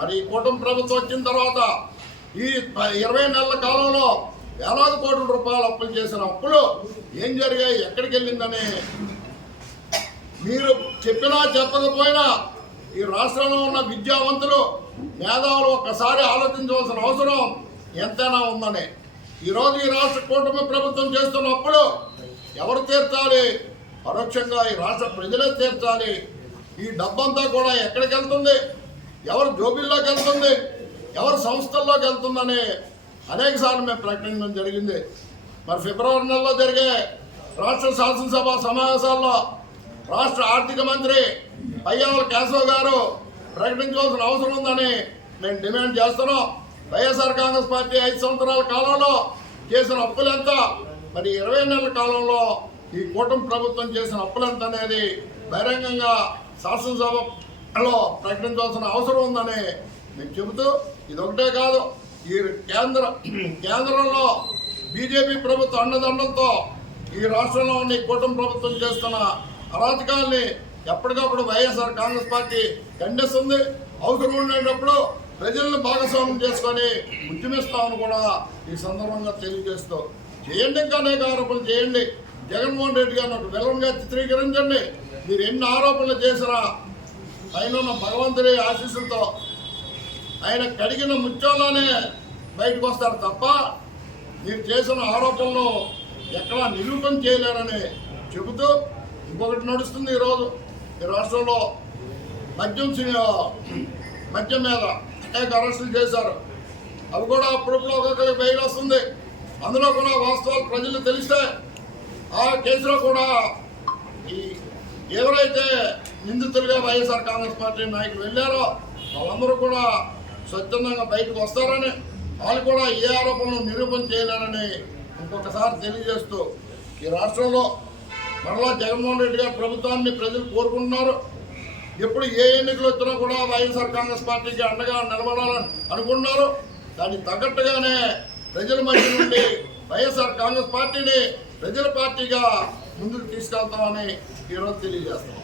మరి ఈ కూటమి ప్రభుత్వం వచ్చిన తర్వాత ఈ ఇరవై నెలల కాలంలో వేలాది కోట్ల రూపాయలు అప్పులు చేసిన అప్పులు ఏం జరిగాయి? ఎక్కడికి వెళ్ళిందని? మీరు చెప్పినా చెప్పకపోయినా ఈ రాష్ట్రంలో ఉన్న విద్యావంతులు మేధావులు ఒక్కసారి ఆలోచించవలసిన అవసరం ఎంతైనా ఉందని. ఈరోజు ఈ రాష్ట్ర కూటమి ప్రభుత్వం చేస్తున్న అప్పులు ఎవరు తీర్చాలి? పరోక్షంగా ఈ రాష్ట్ర ప్రజలే తీర్చాలి. ఈ డబ్బంతా కూడా ఎక్కడికి వెళ్తుంది? ఎవరు జోబిల్లోకి వెళ్తుంది ఎవరు సంస్థల్లోకి వెళ్తుందని అనేక సార్లు మేము ప్రకటించడం జరిగింది. మరి ఫిబ్రవరి నెలలో జరిగే రాష్ట్ర శాసనసభ సమావేశాల్లో రాష్ట్ర ఆర్థిక మంత్రి పయ్యావుల కేశవ్ గారు ప్రకటించవలసిన అవసరం ఉందని మేము డిమాండ్ చేస్తున్నాం. వైఎస్ఆర్ కాంగ్రెస్ పార్టీ ఐదు సంవత్సరాల కాలంలో చేసిన అప్పులెంత? మరి ఇరవై నెలల కాలంలో ఈ కూటమి ప్రభుత్వం చేసిన అప్పులెంత అనేది బహిరంగంగా శాసనసభ లో ప్రకటించాల్సిన అవసరం ఉందని నేను చెబుతూ ఇది ఒకటే కాదు ఈ కేంద్ర కేంద్రంలో బీజేపీ ప్రభుత్వ అండదండలతో ఈ రాష్ట్రంలో ఉన్న కూటమి ప్రభుత్వం చేస్తున్న అరాచకాల్ని ఎప్పటికప్పుడు వైఎస్ఆర్ కాంగ్రెస్ పార్టీ ఖండిస్తుంది. అవసరం ఉండేటప్పుడు ప్రజలను భాగస్వామ్యం చేసుకొని ఉద్యమిస్తామని కూడా ఈ సందర్భంగా తెలియజేస్తూ చేయండి ఇంకా అనేక ఆరోపణలు చేయండి. జగన్మోహన్ రెడ్డి గారిని ఒక విలన్గా చిత్రీకరించండి. మీరు ఎన్ని ఆరోపణలు చేసినా పైన ఉన్న భగవంతుడి ఆశీస్సులతో ఆయన కడిగిన ముత్యంలోనే బయటకు వస్తారు తప్ప మీరు చేసిన ఆరోపణలు ఎక్కడా నిరూపణ చేయలేరని చెబుతూ ఇంకొకటి నడుస్తుంది ఈరోజు ఈ రాష్ట్రంలో మద్యం మద్యం మీద అనేక అరెస్టులు చేశారు. అవి కూడా అప్పుడప్పుడు ఒక్కొక్కరికి బయలు వస్తుంది. అందులో కూడా వాస్తవాలు ప్రజలు తెలిస్తే ఆ కేసులో కూడా ఈ ఎవరైతే నిందితులుగా వైఎస్ఆర్ కాంగ్రెస్ పార్టీ నాయకులు వెళ్ళారో వాళ్ళందరూ కూడా స్వచ్ఛందంగా బయటకు వస్తారని వాళ్ళు కూడా ఏ ఆరోపణలు నిరూపణ చేయలేరని ఇంకొకసారి తెలియజేస్తూ ఈ రాష్ట్రంలో మరలా జగన్మోహన్ రెడ్డి గారి ప్రభుత్వాన్ని ప్రజలు కోరుకుంటున్నారు. ఎప్పుడు ఏ ఎన్నికలు వచ్చినా కూడా వైఎస్ఆర్ కాంగ్రెస్ పార్టీకి అండగా నిలబడాలని అనుకుంటున్నారు. దానికి తగ్గట్టుగానే ప్రజల మధ్య నుండి వైఎస్ఆర్ కాంగ్రెస్ పార్టీని ప్రజల పార్టీగా ముందుకు తీసుకెళ్తామని ఈరోజు తెలియజేస్తాం